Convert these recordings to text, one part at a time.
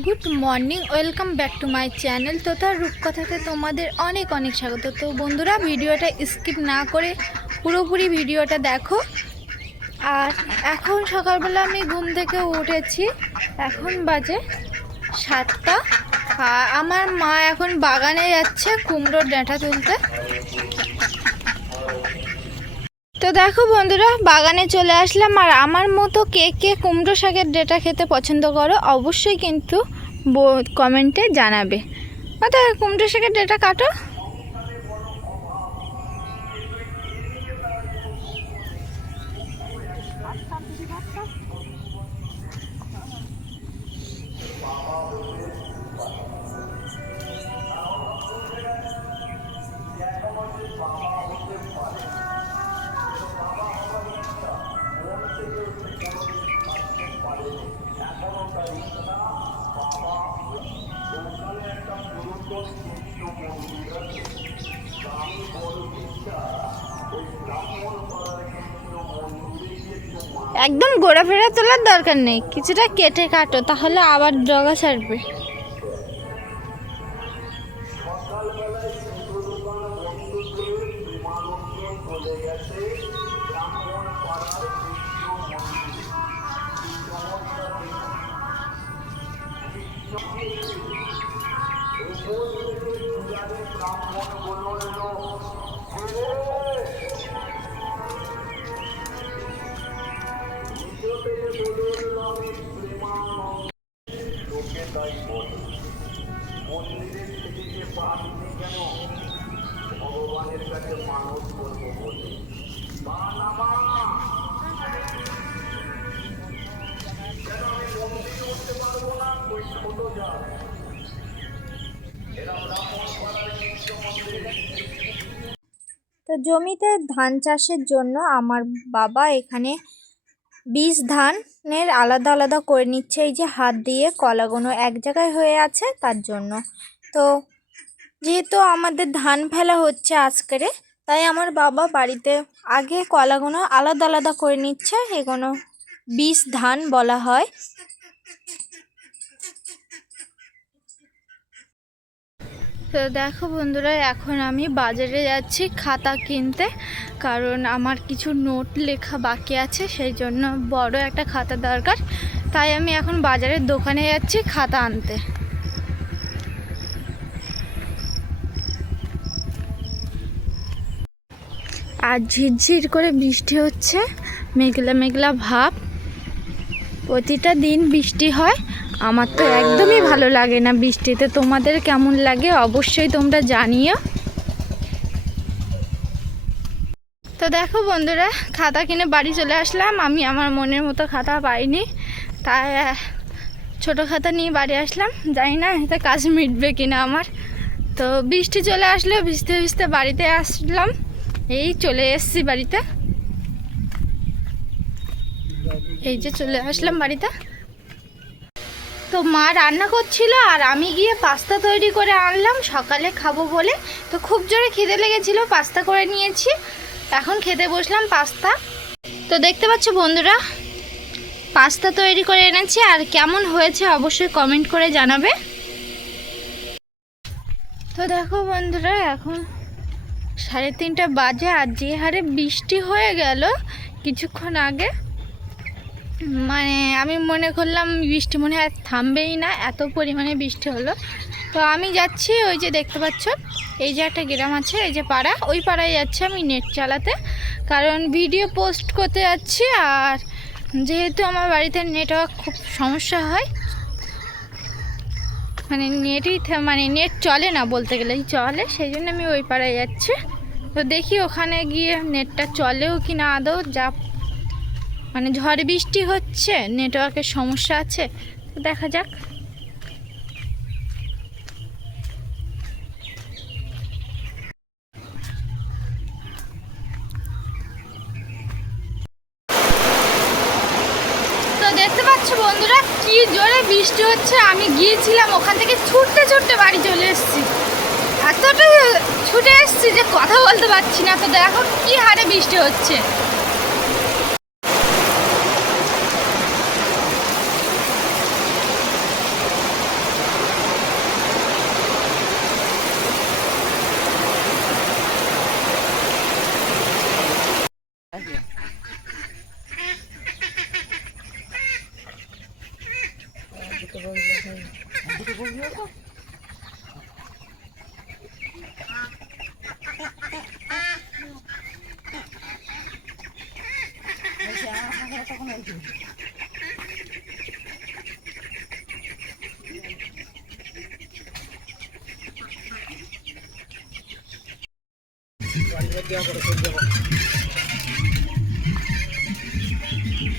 Good morning welcome back to my channel তো তার রূপকথাতে তোমাদের অনেক অনেক স্বাগত। তো বন্ধুরা, ভিডিওটা স্কিপ না করে পুরোপুরি ভিডিওটা দেখো। আর এখন সকালবেলা আমি ঘুম থেকে উঠেছি। এখন বাজে সাতটা। আমার মা এখন বাগানে যাচ্ছে কুমড়োর ডাঁটা তুলতে। তো দেখো বন্ধুরা, বাগানে চলে আসলাম আর আমার মতো কে কে কুমড়ো শাকের ডেটা খেতে পছন্দ করো অবশ্যই কিন্তু কমেন্টে জানাবে। কুমড়ো শাকের ডেটা কাটো। একদম গোড়া ফেরা তোলার দরকার নেই। কিছুটা কেটে কাটো তাহলে আবার ডগা ছাড়বে। তো জমিতে ধান চাষের জন্য আমার বাবা এখানে বীজ ধানের আলাদা আলাদা করে নিচ্ছে, এই যে হাত দিয়ে কলাগুলো এক জায়গায় হয়ে আছে তার জন্য। তো যেহেতু আমাদের ধান ফেলা হচ্ছে আজকেরে, তাই আমার বাবা বাড়িতে আগে কলাগুলো আলাদা আলাদা করে নিচ্ছে, এগুলো বীজ ধান বলা হয়। তো দেখো বন্ধুরা, এখন আমি বাজারে যাচ্ছি খাতা কিনতে, কারণ আমার কিছু নোট লেখা বাকি আছে, সেই জন্য বড় একটা খাতা দরকার। তাই আমি এখন বাজারের দোকানে যাচ্ছি খাতা আনতে। আর ঝিরঝির করে বৃষ্টি হচ্ছে, মেঘলা মেঘলা ভাব। প্রতিটা দিন বৃষ্টি হয় আমার তো একদমই ভালো লাগে না বৃষ্টিতে। তোমাদের কেমন লাগে অবশ্যই তোমরা জানিও। তো দেখো বন্ধুরা, খাতা কিনে বাড়ি চলে আসলাম। আমি আমার মনের মতো খাতা পাইনি। তাই ছোটো খাতা নিয়ে বাড়ি আসলাম। জানি না, এতে কাজ মিটবে কিনা আমার। তো বৃষ্টি চলে আসলে, ভিজতে ভিজতে বাড়িতে আসলাম। এই চলে এসছি বাড়িতে। এই যে চলে আসলাম বাড়িতে। তো মা রান্না করছিল আর আমি গিয়ে পাস্তা তৈরি করে আনলাম, সকালে খাব বলে। তো খুব জোরে খিদে লেগেছিল, পাস্তা করে নিয়েছি। এখন খেতে বসলাম পাস্তা। তো দেখতে পাচ্ছ বন্ধুরা, পাস্তা তৈরি করে এনেছি আর কেমন হয়েছে অবশ্যই কমেন্ট করে জানাবে। তো দেখো বন্ধুরা, এখন সাড়ে তিনটা বাজে আর যে হারে বৃষ্টি হয়ে গেল কিছুক্ষণ আগে মানে আমি মনে করলাম বৃষ্টি মনে হয় থামবেই না, এত পরিমাণে বৃষ্টি হলো। তো আমি যাচ্ছি ওই যে দেখতে পাচ্ছ, এই যে একটা গ্রাম আছে, এই যে পাড়া, ওই পাড়ায় যাচ্ছি আমি নেট চালাতে। কারণ ভিডিও পোস্ট করতে যাচ্ছি আর যেহেতু আমার বাড়িতে নেটওয়ার্ক খুব সমস্যা হয় মানে নেটই মানে নেট চলে না বলতে গেলে, চলে, সেই জন্য আমি ওই পাড়ায় যাচ্ছি। তো দেখি ওখানে গিয়ে নেটটা চলেও কি না আদৌ, যা মানে ঝড় বৃষ্টি হচ্ছে নেটওয়ার্কের সমস্যা আছে, তো দেখা যাক। দেখতে পাচ্ছ বন্ধুরা, কি জোরে বৃষ্টি হচ্ছে, আমি গিয়েছিলাম, ওখান থেকে ছুটতে ছুটতে বাড়ি চলে এসেছি। এতটা ছুটে এসেছি যে কথা বলতে পারছি না, তো দেখো কি হারে বৃষ্টি হচ্ছে। দুটো বন্ধু এখন দুটো বন্ধু আছে? তখন ওই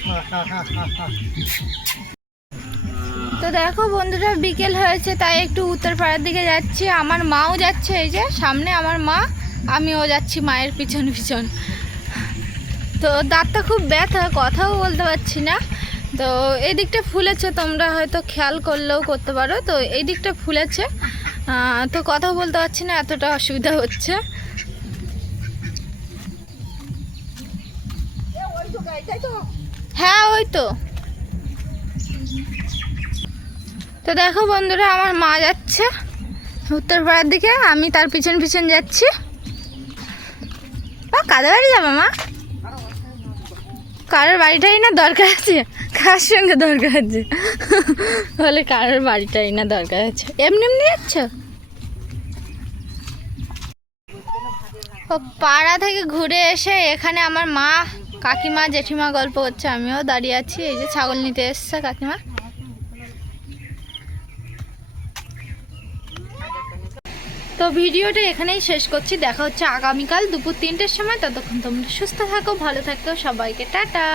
ha ha ha ha ha তো দেখো বন্ধুরা, বিকেল হয়েছে, তাই একটু উত্তরপাড়ার দিকে যাচ্ছি। আমার মাও যাচ্ছে, এই যে সামনে আমার মা, আমিও যাচ্ছি মায়ের পিছন পিছন। তো দাঁতটা খুব ব্যথা, কথাও বলতে পারছি না। তো এই দিকটা ফুলেছে, তোমরা হয়তো খেয়াল করলেও করতে পারো। তো এই দিকটা ফুলেছে। তো কথা বলতে পারছি না, এতটা অসুবিধা হচ্ছে। হ্যাঁ ওই তো। তো দেখো বন্ধুরা, আমার মা যাচ্ছে উত্তরপাড়ার দিকে, আমি তার পিছন পিছন যাচ্ছি। ও কাদের বাড়ি যাবে মা? কারোর বাড়িটাই না দরকার আছে? কার সঙ্গে দরকার আছে? বলে কারোর বাড়িটাই না দরকার আছে। এমনি এমনি যাচ্ছ? ও, পাড়া থেকে ঘুরে এসে এখানে আমার মা, কাকিমা, জেঠিমা গল্প করছে, আমিও দাঁড়িয়ে আছি, এই যে ছাগল নিতে এসছে কাকিমা। তো ভিডিওটা এখানেই শেষ করছি। দেখা হচ্ছে আগামীকাল দুপুর তিনটের সময়। ততক্ষণ তোমরা সুস্থ থাকো, ভালো থাকো, সবাইকে টাটা।